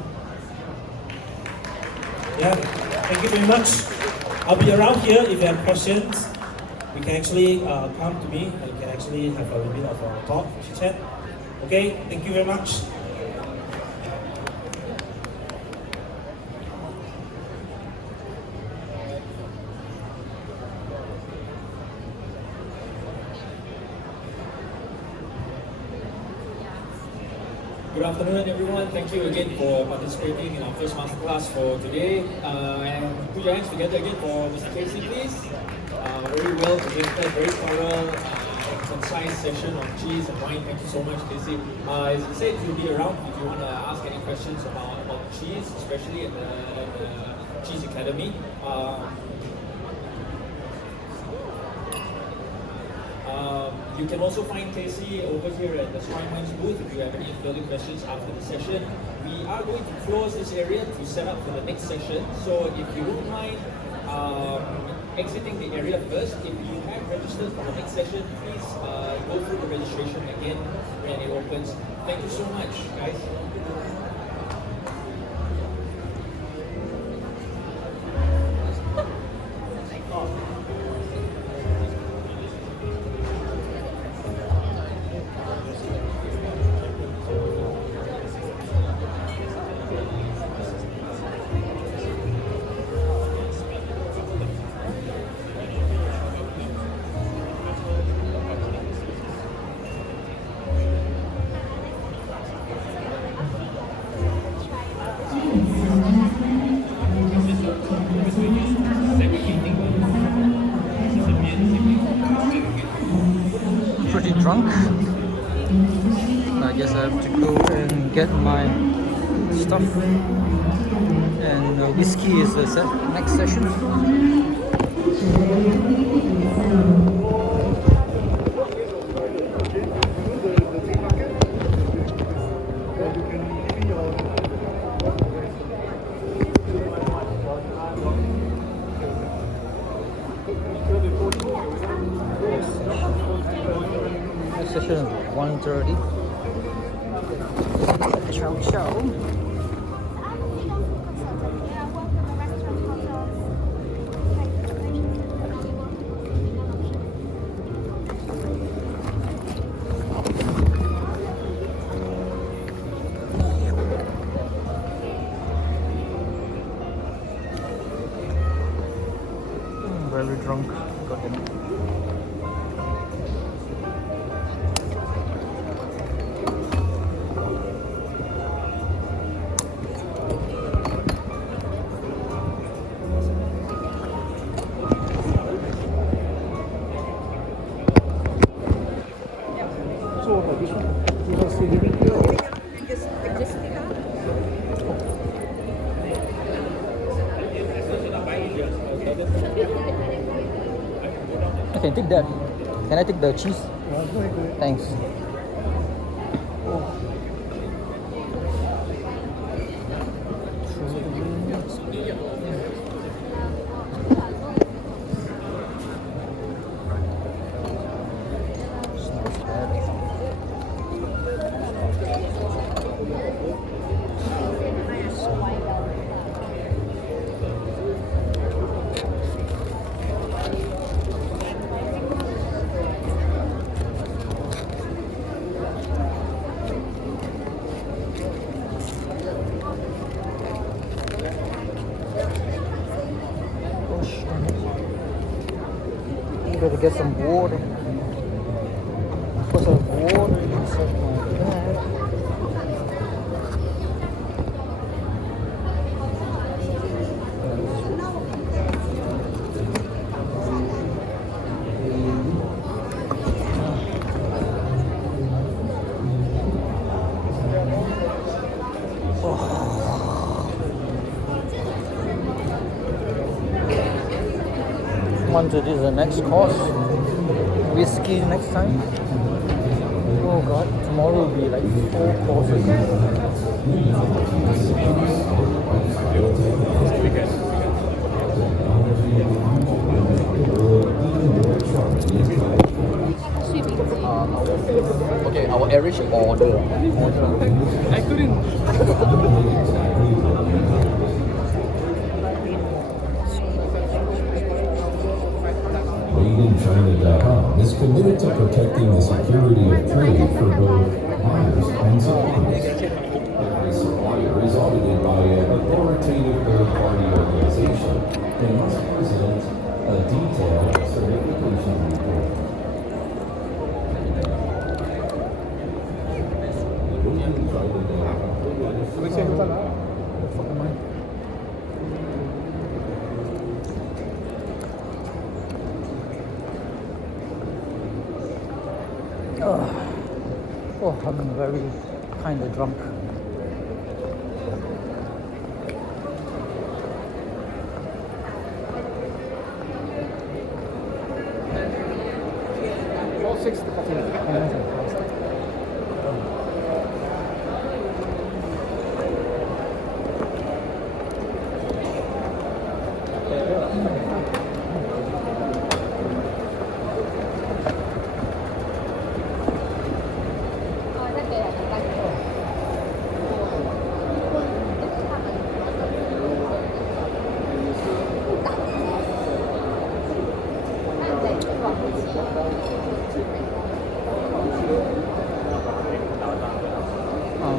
Yeah. Thank you very much. I'll be around here if you have questions. You can actually come to me and you can actually have a little bit of a talk, chat. Okay, thank you very much. Good afternoon, everyone. Thank you again for participating in our first masterclass for today. And put your hands together again for Mr. Casey, please. Very well presented, very thorough, concise session on cheese and wine. Thank you so much, Casey. As I said, you'll be around if you want to ask any questions about cheese, especially at the Cheese Academy. You can also find Casey over here at the Strong Minds booth if you have any further questions after the session. We are going to close this area to set up for the next session. So if you don't mind exiting the area first, if you have registered for the next session, please go through the registration again when it opens. Thank you so much, guys. Pretty drunk. I guess I have to go and get my stuff. And whiskey is the next session. Next session is 1:30. Ciao, ciao. Very drunk. Got him. I can take that. Can I take the cheese? Thanks. Better get some water. Put some water inside my bag. On to the next course. Whiskey next time. Oh god, tomorrow will be like 4 courses. Okay, our average order. I couldn't. MadeInChina.com is committed to protecting the security of trade for both buyers and suppliers. Every supplier is audited by an authoritative third-party organization and must present a detailed certification report. Oh, I'm very kind of drunk.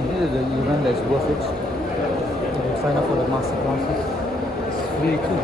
This is the event that's worth it. You can sign up for the master classes. It's free too.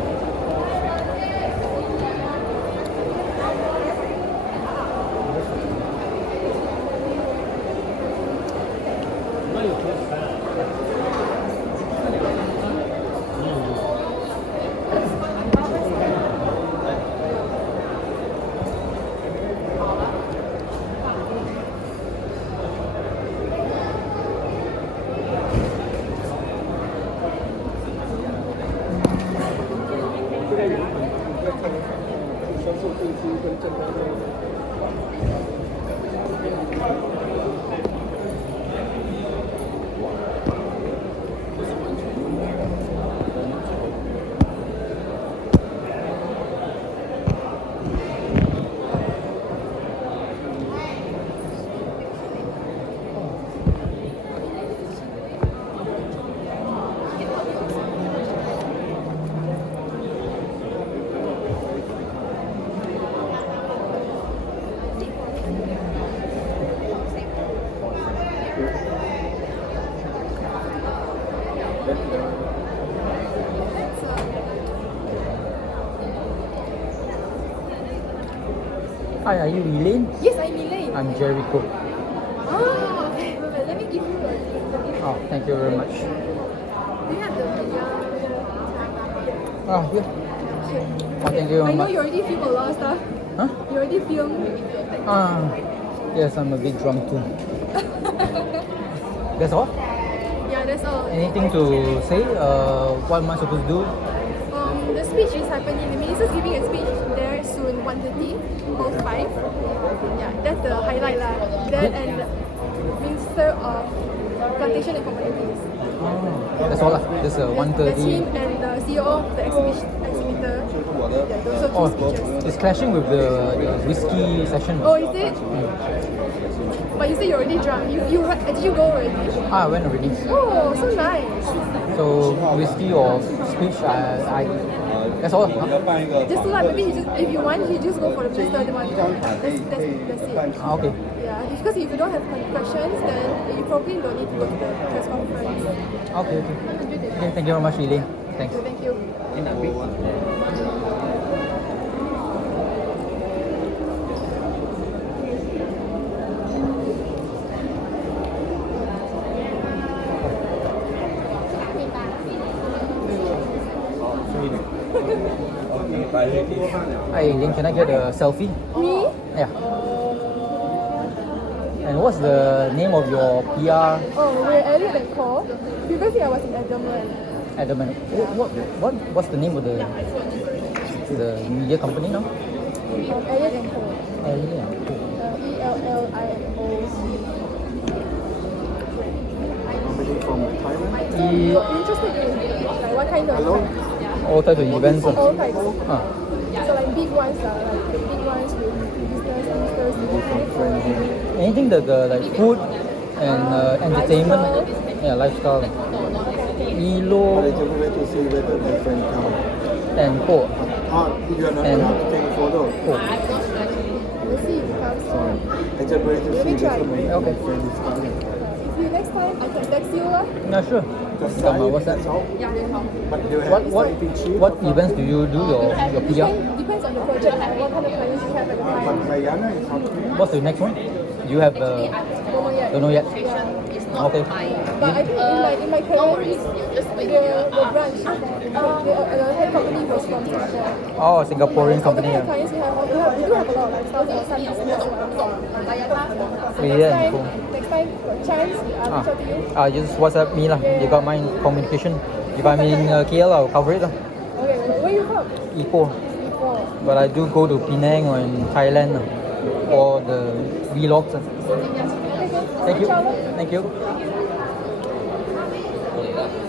Hi, are you Elaine? Yes, I'm Elaine. I'm Gerryko. Oh, okay. Let me give you a. Oh, thank you very much. Do you have the video? Oh, yeah. Oh, thank you I very know much. you already filmed a lot of stuff. Huh? You already filmed. Yes, I'm a bit drunk too. That's all? Yeah, that's all. Anything to say? What am I supposed to do? The speech is happening. The minister's giving a speech there soon, 1:30 or 5. Yeah, that's the highlight lah. That and Minister of Plantation and Commodities. That's all lah. Just That's 1:30. him and the CEO of the exhibitor. Yeah, those are two Oh, speeches. it's clashing with the whiskey session. Oh, is it? But you said you're already drunk. Did you go already? I went already. Oh, so nice. So whiskey or speech, that's all. Huh? Just like maybe if you want, you just go for the minister one. That's it. Okay. Yeah, because if you don't have questions, then you probably don't need to go to the press conference. Okay. Okay, thank you very much, Elaine. Thanks. So thank you. Hi, Elaine, can I get a selfie? Me? Yeah. And what's the name of your PR? Oh, we're Ellie and Co. Previously, I was in Adamant. Adamant. What's the name of the media company now? Elliot and Co. Ellie. ELLINOC. From So you're interested in like what kind of events? All types of events. All types. Ah. So like big ones are like the big ones with business, investors, Anything that like food and entertainment, yeah, lifestyle. Elo I just wanted to see whether my friend come. and Co. You are not And- allowed to take a photo. Let's see if it comes soon. I just wanted to Let me see try. whether my Okay. friend is coming. If you next time, I can text you lah. Yeah, sure. Just Got my sign, WhatsApp. that's all. But you have What something cheap. events do you do your PR? Depends on the project, like what kind of clients you have at the But time. Mayana is not here. What's the next one? You have Don't know yet. don't know yet. Yeah. Okay. But I think in my current the branch, the head company was from Singapore. Oh, Singaporean company. The clients we do have a lot of lifestyle for some business. Yeah, cool. Next time, got chance, I'll reach out to you. You just WhatsApp me lah. You got my communication. If I'm in KL, I'll cover it lah. Okay, where you from? Ipoh. Before. But I do go to Penang or in Thailand for the vlogs. Thank you. Thank you.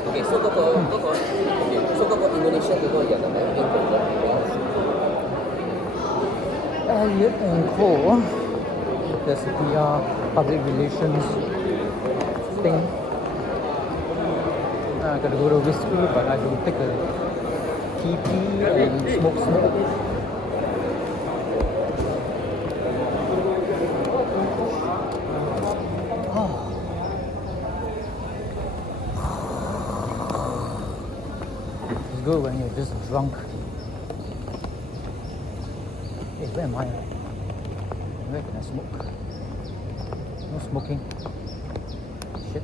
Okay, so go for Indonesia to go yang main program. Elliot and Co. There's a PR public relations thing. I gotta go to whiskey, but I will take a TP and smoke. It's good when you're just drunk. Hey, where am I? Where can I smoke? No smoking. Shit.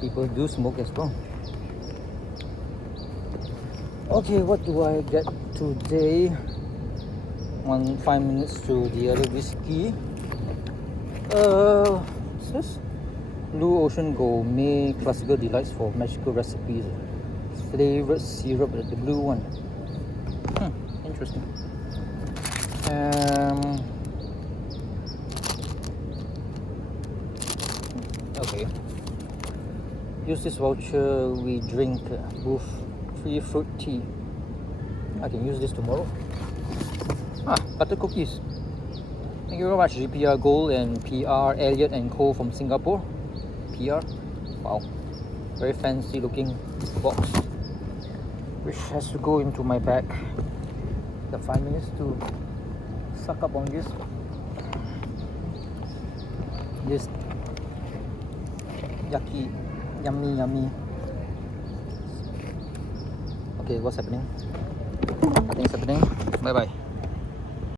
People do smoke as well. Okay, what do I get today? 5 minutes to the other whiskey. What's this? Blue Ocean Gourmet Classical Delights for Magical Recipes. Flavored syrup, the blue one. Interesting. Okay. Use this voucher, we drink booth free fruit tea. I can use this tomorrow. Butter cookies. Thank you very much, GPR Gold and PR Elliot and Co from Singapore. PR. Wow. Very fancy looking box, which has to go into my bag. The 5 minutes to suck up on this yummy. Okay, what's happening? Nothing's happening. Bye bye.